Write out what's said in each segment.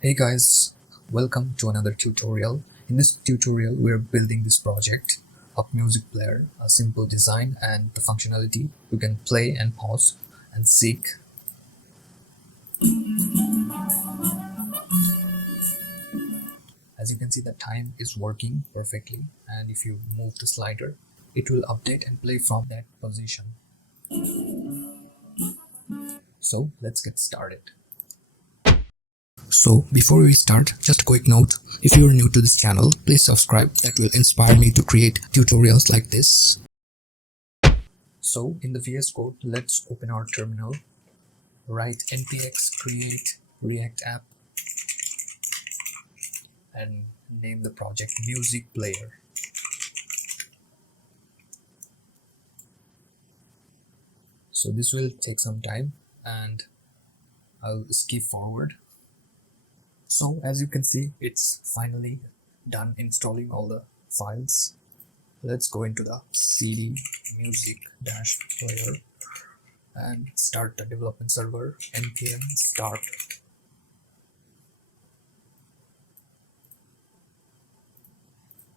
Hey guys, welcome to another tutorial. In this tutorial, we're building this project of music player, a simple design and the functionality. You can play and pause and seek. As you can see, the time is working perfectly, and if you move the slider, it will update and play from that position. So let's get started. So before we start, just a quick note. If you are new to this channel, please subscribe. That will inspire me to create tutorials like this. So in the VS Code, let's open our terminal, write npx create react app and name the project music player. So this will take some time and I'll skip forward. So as you can see, it's finally done installing all the files. Let's go into the cd music dash player and start the development server, npm start.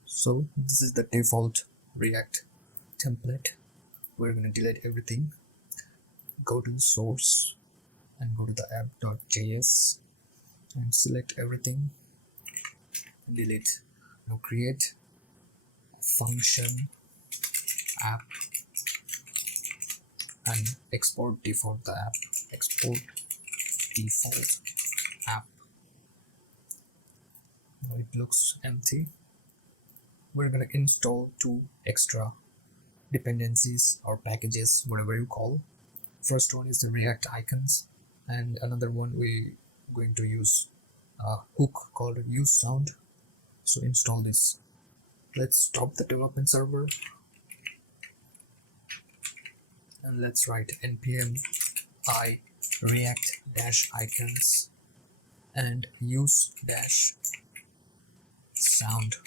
So this is the default React template. We're going to delete everything. Go to the source and go to the app.js and select everything. Delete. Now create a function app and export default the app. Export default app. Now it looks empty. We're going to install two extra dependencies or packages, whatever you call. First one is the React icons, and another one we're going to use a hook called use sound. So install this. Let's stop the development server and let's write npm I react dash icons and use dash sound.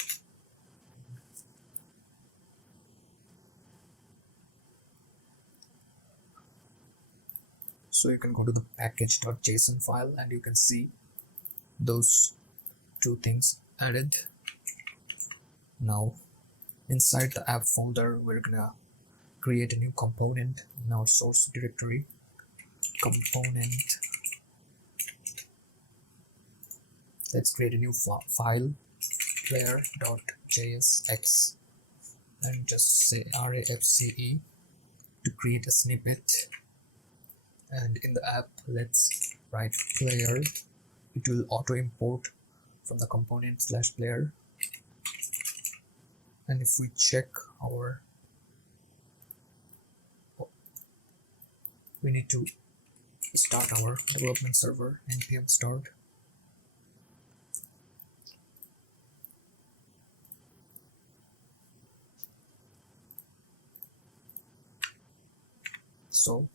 So you can go to the package.json file and you can see those two things added. Now inside the app folder, we're gonna create a new component in our source directory. Component. Let's create a new file, player.jsx, and just say rafce to create a snippet. And in the app, let's write player. It will auto import from the component slash player. And if we check our, we need to start our development server, npm start. So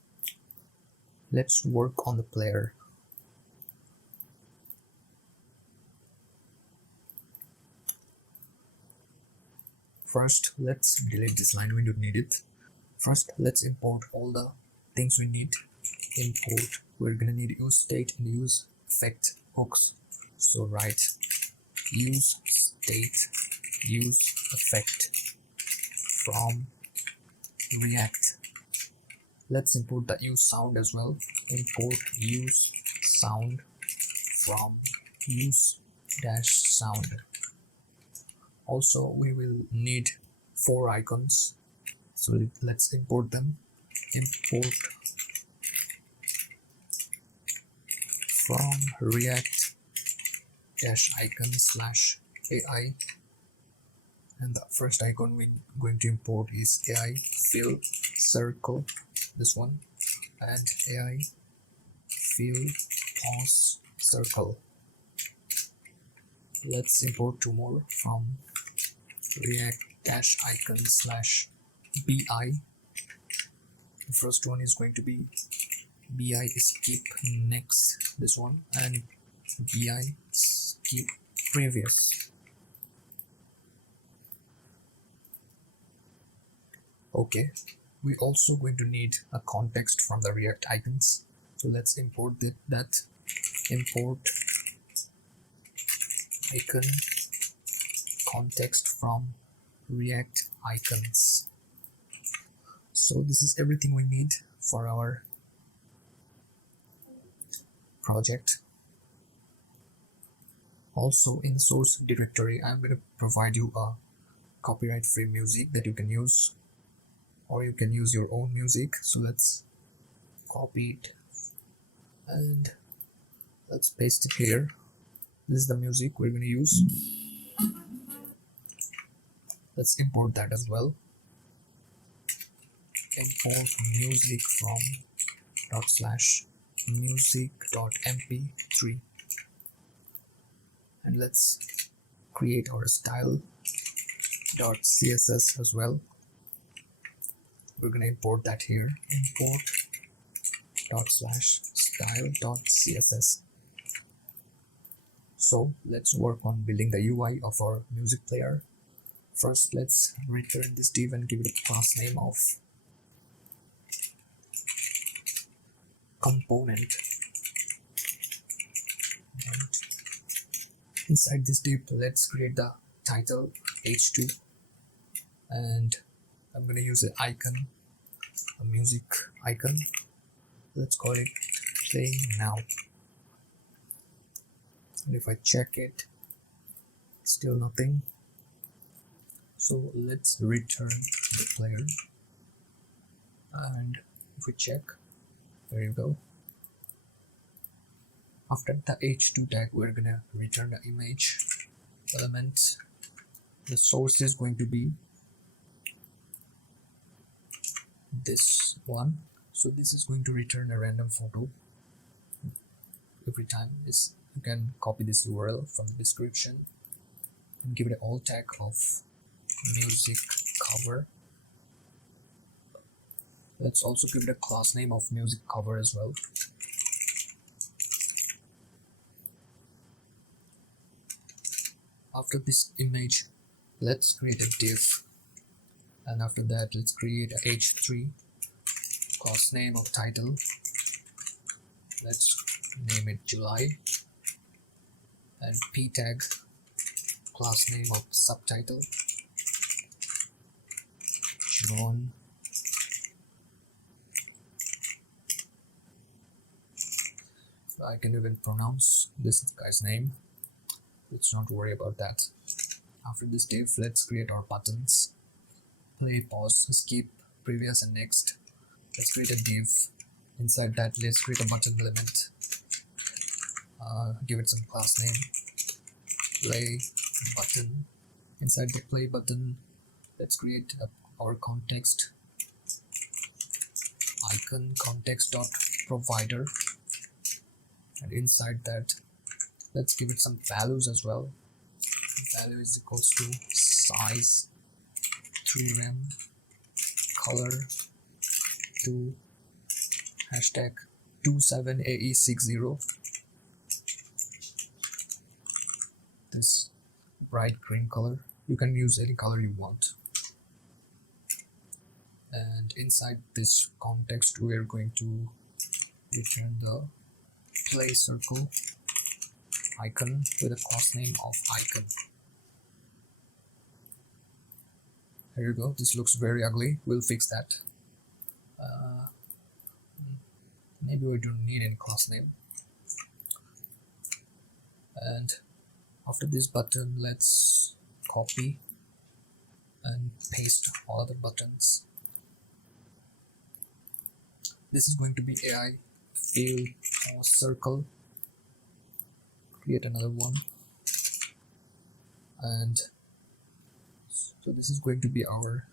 let's work on the player. First, let's delete this line, we don't need it. First, let's import all the things we need. Import, we're gonna need use state and use effect hooks. So write use state, use effect from React. Let's import the use sound as well. Import use sound from use dash sound. Also, we will need 4 icons, so let's import them. Import from React dash icon slash AI, and the first icon we're going to import is AI fill circle, this one, and AI fill pause circle. Let's import 2 more from React dash icon slash bi. The first one is going to be bi skip next, this one, and bi skip previous. Okay, we also going to need a context from the React icons, so let's import that. Import icon context from React icons. So this is everything we need for our project. Also in source directory, I'm going to provide you a copyright free music that you can use, or you can use your own music. So let's copy it and let's paste it here. This is the music we're going to use. Let's import that as well. Import music from /music.mp3, and let's create our style.css as well. We're going to import that here. Import.style.css. So let's work on building the UI of our music player. First, let's return this div and give it a class name of component. And inside this div, let's create the title h2, and I'm going to use an icon, a music icon. Let's call it play now. And if I check it, still nothing. So let's return the player, and if we check, there you go. After the h2 tag, we're gonna return the image element. The source is going to be this one. So this is going to return a random photo every time. You can copy this URL from the description and give it an alt tag of music cover. Let's also give it a class name of music cover as well. After this image, let's create a div, and after that let's create a h3 class name of title. Let's name it July, and p tag class name of subtitle John. I can even pronounce this guy's name. Let's not worry about that. After this div, let's create our buttons: play, pause, skip, previous, and next. Let's create a div. Inside that, let's create a button element. Give it some class name, play button. Inside the play button, let's create our context icon context.provider, and inside that, let's give it some values as well. Value is equals to size 3rem, color to hashtag 27AE60. This bright green color. You can use any color you want. And inside this context, we are going to return the play circle icon with a class name of icon. Here you go. This looks very ugly. We'll fix that. Maybe we don't need any class name. And after this button, let's copy and paste all other buttons. This is going to be AI fill circle. Create another one, and so this is going to be our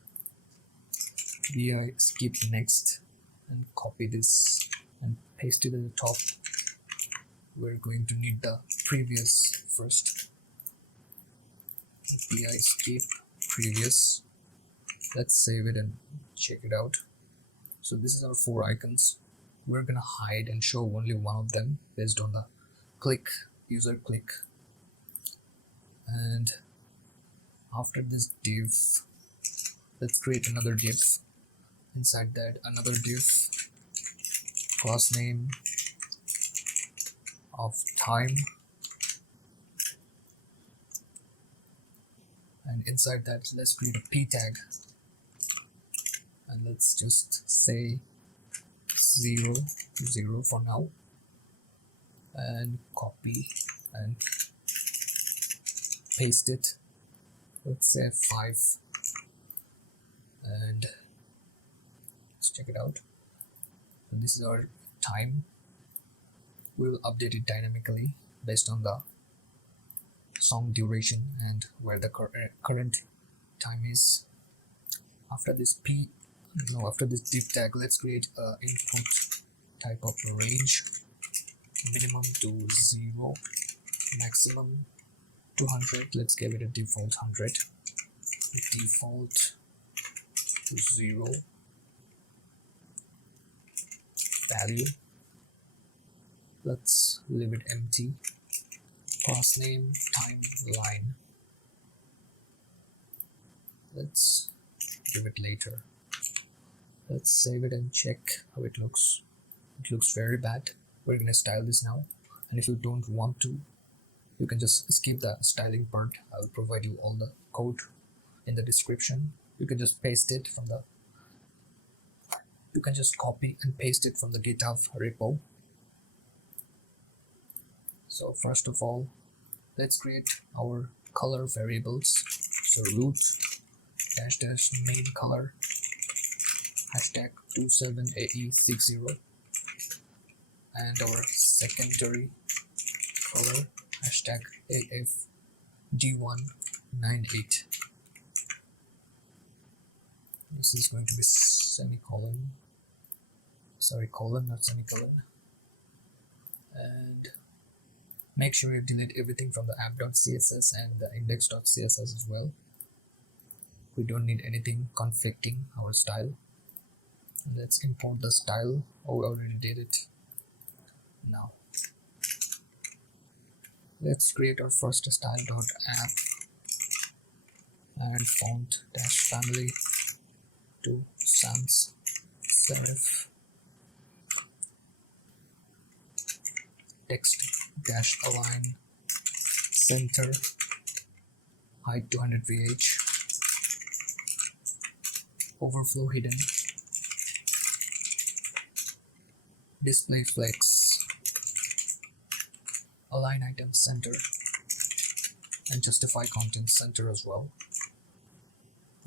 AI skip next, and copy this and paste it at the top. We're going to need the previous first. AI skip previous. Let's save it and check it out. So this is our 4 icons. We're gonna hide and show only one of them based on the user click. And after this div, let's create another div. Inside that, another div, class name of time, and inside that let's create a p tag, and let's just say 0 0 for now, and copy and paste it. Let's say 5, and let's check it out. So this is our time. We will update it dynamically based on the song duration and where the current time is. After this div tag, let's create a input type of range, minimum to 0, maximum 200. Let's give it a default 100, default to 0, value, let's leave it empty, class name timeline, let's give it later. Let's save it and check how it looks. It looks very bad. We're gonna style this now, and if you don't want to, you can just skip the styling part. I'll provide you all the code in the description. You can just paste it from the you can just copy and paste it from the GitHub repo. So first of all, let's create our color variables. So root -- main color hashtag 27AE60, and our secondary color hashtag AFD198. This is going to be semicolon, sorry, colon, not semicolon. And make sure you delete everything from the app.css and the index.css as well. We don't need anything conflicting our style. Let's import the style. Oh, we already did it. Now let's create our first style.app and font dash family to sans serif, text dash align center, height 200 VH, overflow hidden, display flex, align item center, and justify content center as well.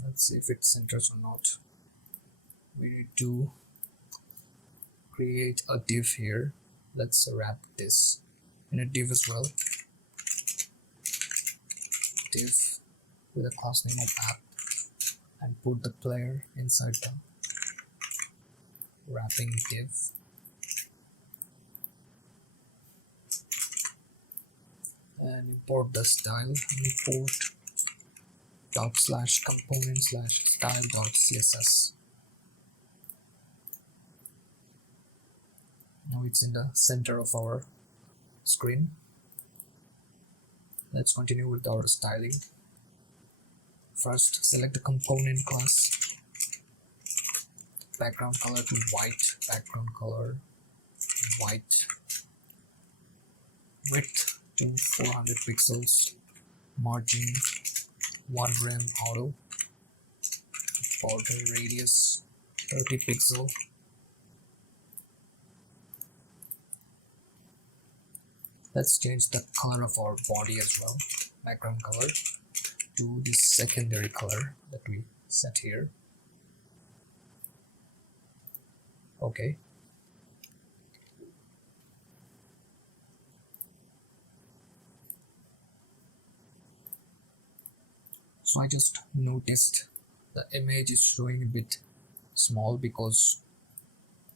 Let's see if it centers or not. We need to create a div here. Let's wrap this in a div as well. Div with a class name of app, and put the player inside the wrapping div. And import the style, import /component/style.css. Now it's in the center of our screen. Let's continue with our styling. First, select the component class, background color to white, background color white, width to 400 pixels, margin 1 rem auto, border radius 30 pixel, let's change the color of our body as well, background color to this secondary color that we set here. Okay. So I just noticed the image is showing a bit small because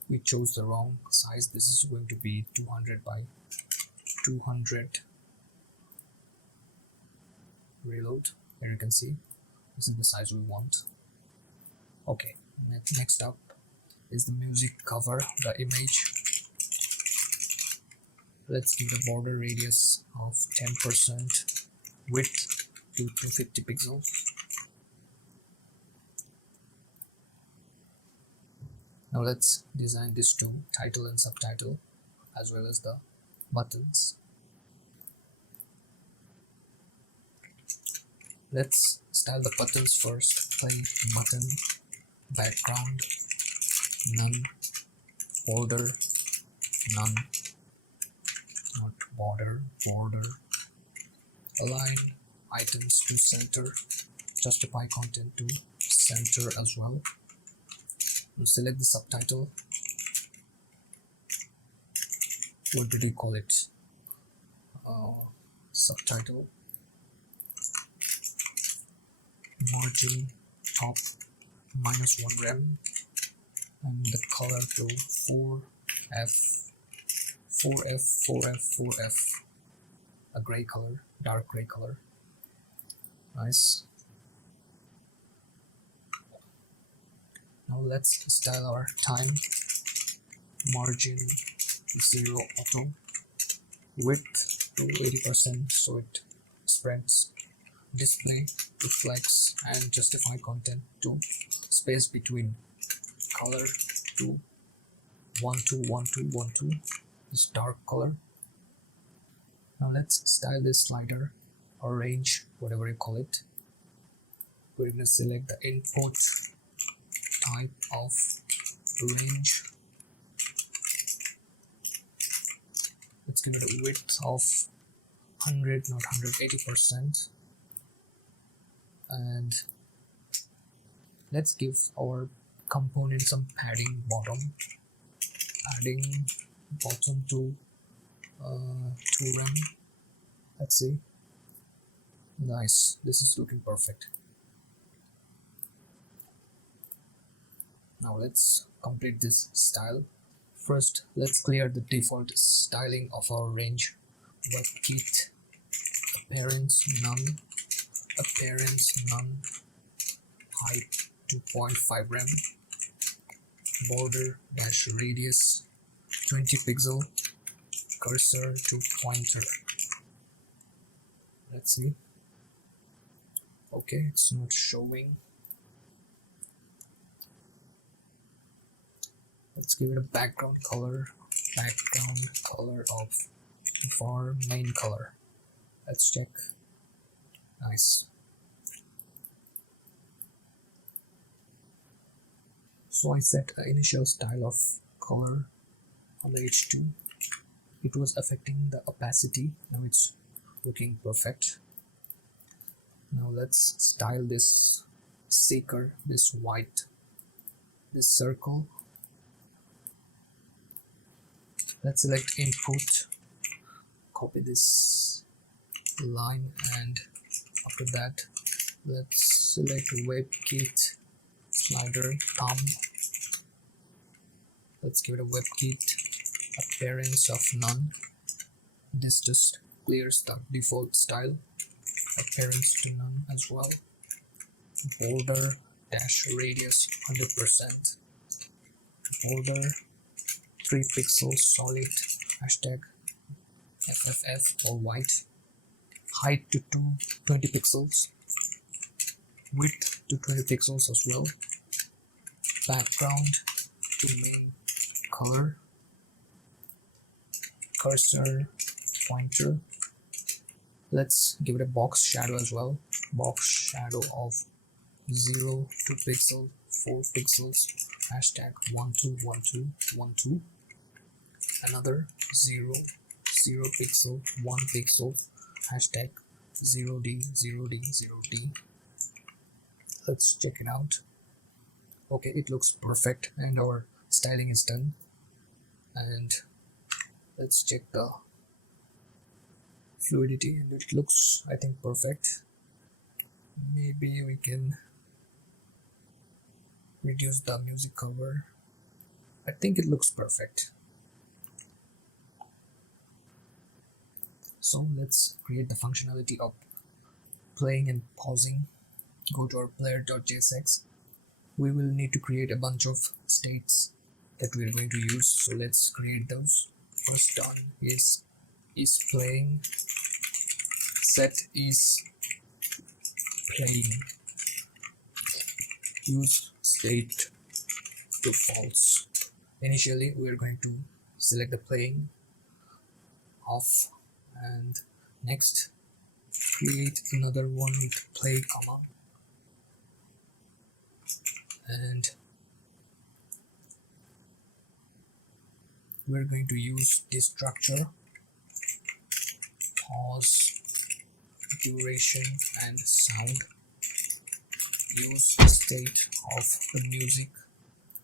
we chose the wrong size. This is going to be 200 by 200. Reload. Here you can see this is the size we want. Okay, next up is the music cover, the image. Let's give the border radius of 10%, width to 250 pixels. Now let's design this to title and subtitle as well as the buttons. Let's style the buttons first. Play button, background, none, border, none, not border, align items to center, justify content to center as well. We'll select the subtitle. What did we call it? Subtitle, margin top -1 rem, and the color to 4F, 4F, a gray color, dark gray color. Nice. Now let's style our time. Margin 0 auto, width to 80% so it spreads, display to flex, and justify content to space between, color to 121212, this dark color. Now let's style this slider or range, whatever you call it. We're going to select the input type of range. Let's give it a width of 100, not 180%, and let's give our component some padding bottom, adding bottom to 2 rem. Let's see. Nice, this is looking perfect. Now let's complete this style. First, let's clear the default styling of our range. WebKit, appearance none, height 2.5 rem, border dash radius 20 pixel, cursor to pointer. Let's see. Okay, it's not showing. Let's give it a background color of var main color. Let's check. Nice. So I set an initial style of color on the H2. It was affecting the opacity. Now it's looking perfect. Now let's style this seeker, this white, this circle. Let's select input, copy this line, and after that let's select WebKit slider thumb. Let's give it a WebKit appearance of none. This just clears the default style. Appearance to none as well. Border dash radius 100%. Border 3 pixels solid, hashtag FFF all white. Height to 20 pixels. Width to 20 pixels as well. Background to main color. Cursor pointer. Let's give it a box shadow as well. Box shadow of 0 2 pixel 4 pixels, hashtag 121212. Another 0 0 pixel 1 pixel, hashtag 0D0D0D. Let's check it out. Okay, it looks perfect and our styling is done. And let's check the fluidity, and it looks, I think, perfect. Maybe we can reduce the music cover. I think it looks perfect. So let's create the functionality of playing and pausing. Go to our player.jsx. We will need to create a bunch of states that we're going to use, so let's create those. First done is playing, set is playing, use state to false. Initially we are going to select the playing off, and next create another one with play comma, and we're going to use this structure: pause, duration, and sound. Use state of the music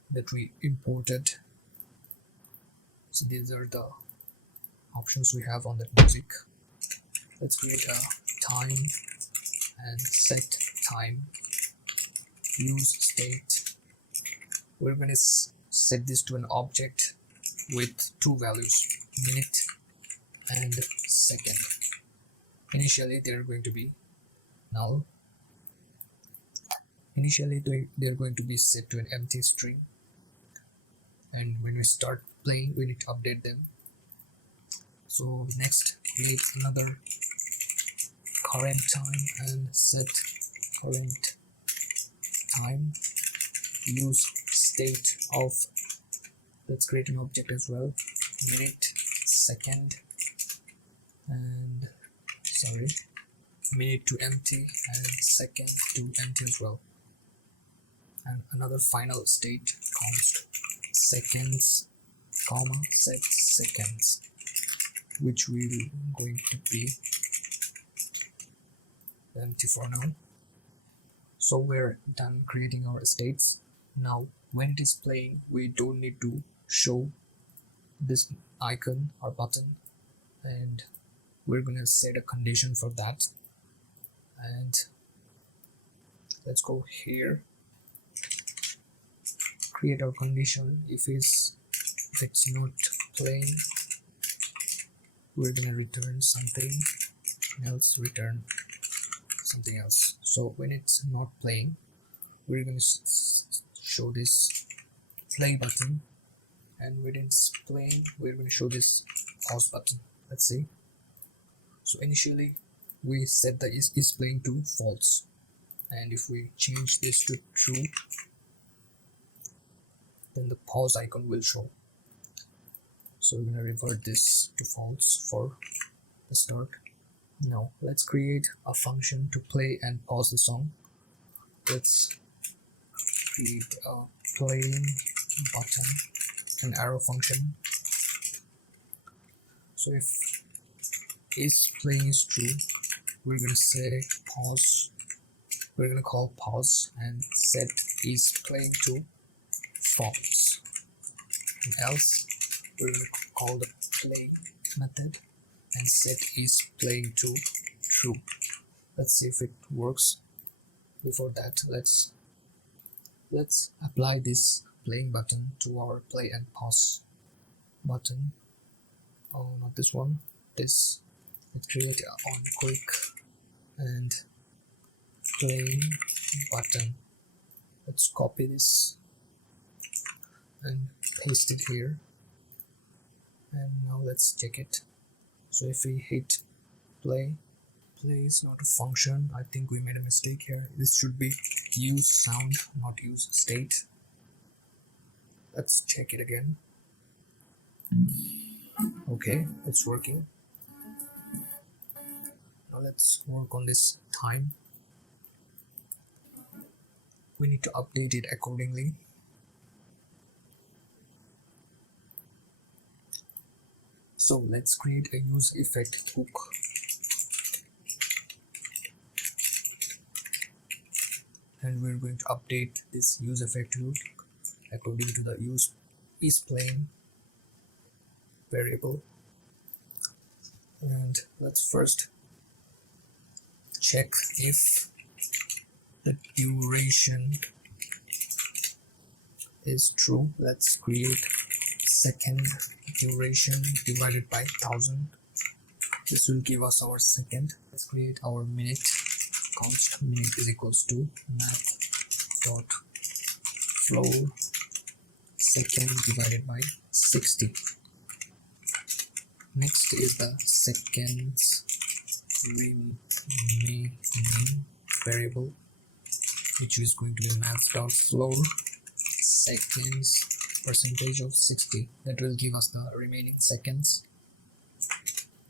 that we imported. So these are the options we have on that music. Let's create a time and set time. Use state. We're going to set this to an object with two values, minute and second. Initially they're going to be null. Initially they're going to be set to an empty string, and when we start playing we need to update them. So next, create another current time and set current time. Use state of, let's create an object as well, minute, second, and minute to empty and second to empty as well. And another final state, const seconds, comma, set seconds, which will going to be empty for now. So we're done creating our states. Now when it is playing, we don't need to show this icon or button, and we're gonna set a condition for that. And let's go here, create our condition. If it's not playing, we're gonna return something else, return something else. So when it's not playing, we're gonna show this play button, and when it's playing we're going to show this pause button. Let's see. So initially we set the is playing to false, and if we change this to true, then the pause icon will show. So we're going to revert this to false for the start. Now let's create a function to play and pause the song. Let's create a playing button, an arrow function. So if is playing is true, we're going to say pause. We're going to call pause and set is playing to false, and else we're going to call the play method and set is playing to true. Let's see if it works. Before that, let's apply this playing button to our play and pause button. Oh, not this one, this. Let's create on quick and playing button. Let's copy this and paste it here, and now let's check it. So if we hit play is not a function. I think we made a mistake here. This should be use sound, not use state. Let's check it again. Okay, it's working. Now let's work on this time. We need to update it accordingly. So let's create a use effect hook. And we're going to update this use effect hook according to the use is playing variable. And let's first check if the duration is true. Let's create second duration divided by 1000. This will give us our second. Let's create our minute. Const minute is equals to math dot floor second divided by 60. Next is the seconds remaining variable, which is going to be math dot floor seconds percentage of 60. That will give us the remaining seconds.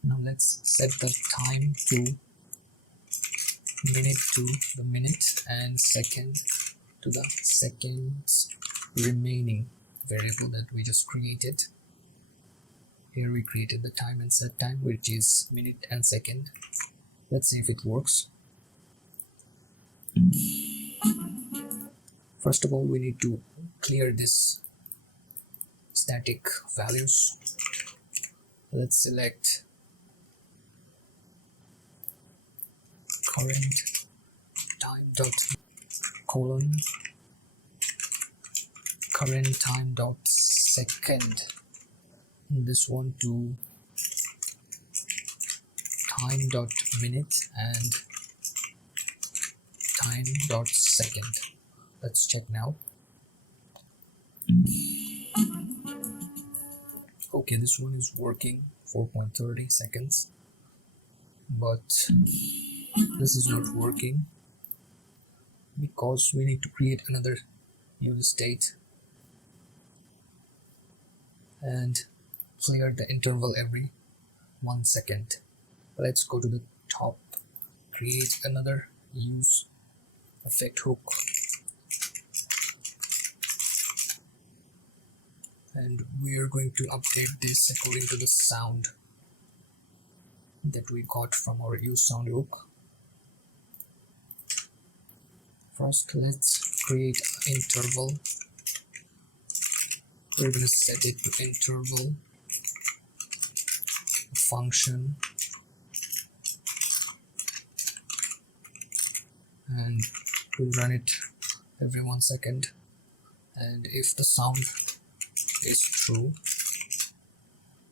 Now let's set the time to minute to the minute and second to the seconds remaining variable that we just created. Here we created the time and set time, which is minute and second. Let's see if it works. First of all, we need to clear this static values. Let's select current time dot colon current time dot second. This one to time dot minute and time dot second. Let's check now. Okay, this one is working 4.30 seconds, but this is not working because we need to create another user state and clear the interval every 1 second. Let's go to the top, create another use effect hook, and we are going to update this according to the sound that we got from our use sound hook. First, let's create an interval. We're going to set it to interval function, and we'll run it every 1 second, and if the sound is true,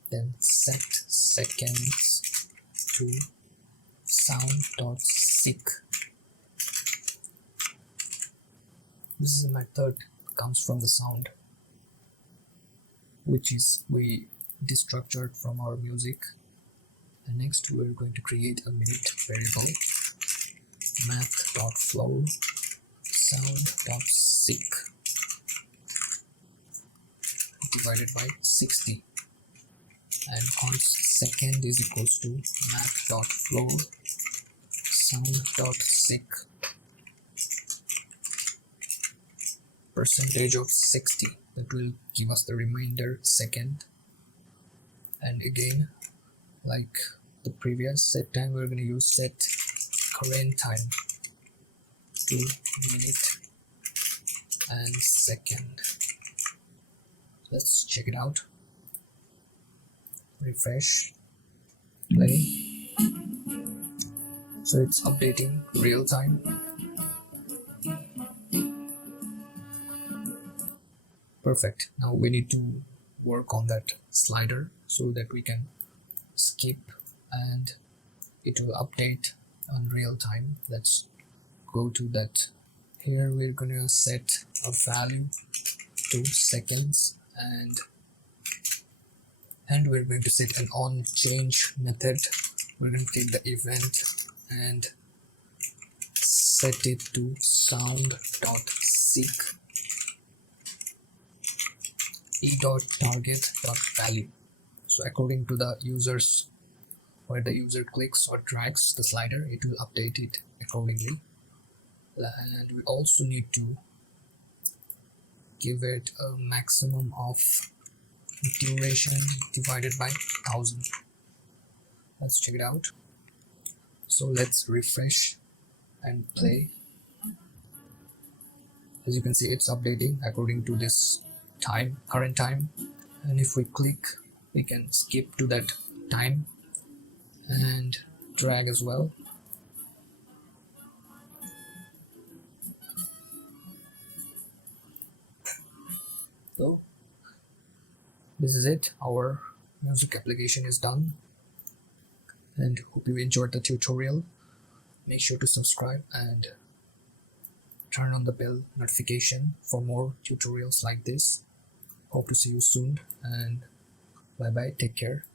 then set seconds to sound.seek. This is a method comes from the sound, which is we destructured from our music. And next we're going to create a minute variable, math.flow sound.seek divided by 60, and const second is equals to math.flow sound.seek percentage of 60. That will give us the remainder second. And again, like the previous set time, we're going to use set current time to minute and second. Let's check it out. Refresh, play. So it's updating real time. Perfect. Now we need to work on that slider so that we can skip and it will update on real time. Let's go to that. Here we're going to set a value to seconds, and we're going to set an on change method. We're going to take the event and set it to sound.seek e.target.value. So according to the users, where the user clicks or drags the slider, it will update it accordingly. And we also need to give it a maximum of duration divided by 1000. Let's check it out. So let's refresh and play. As you can see, it's updating according to this time, current time. And if we click, we can skip to that time and drag as well. So this is it. Our music application is done, and hope you enjoyed the tutorial. Make sure to subscribe and turn on the bell notification for more tutorials like this. Hope to see you soon, and bye bye, take care.